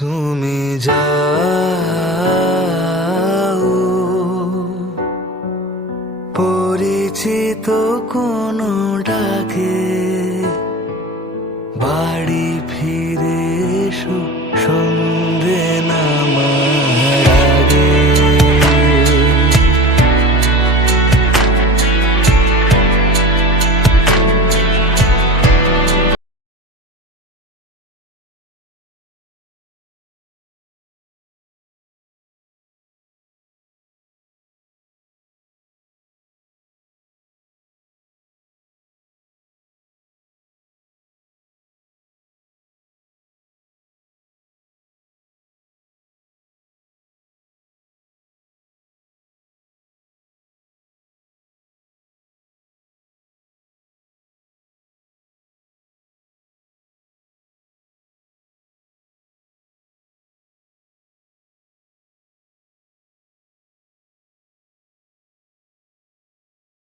তুমি যাও। পরিচিত কোনো ডাকে বাড়ি ফিরে এসো।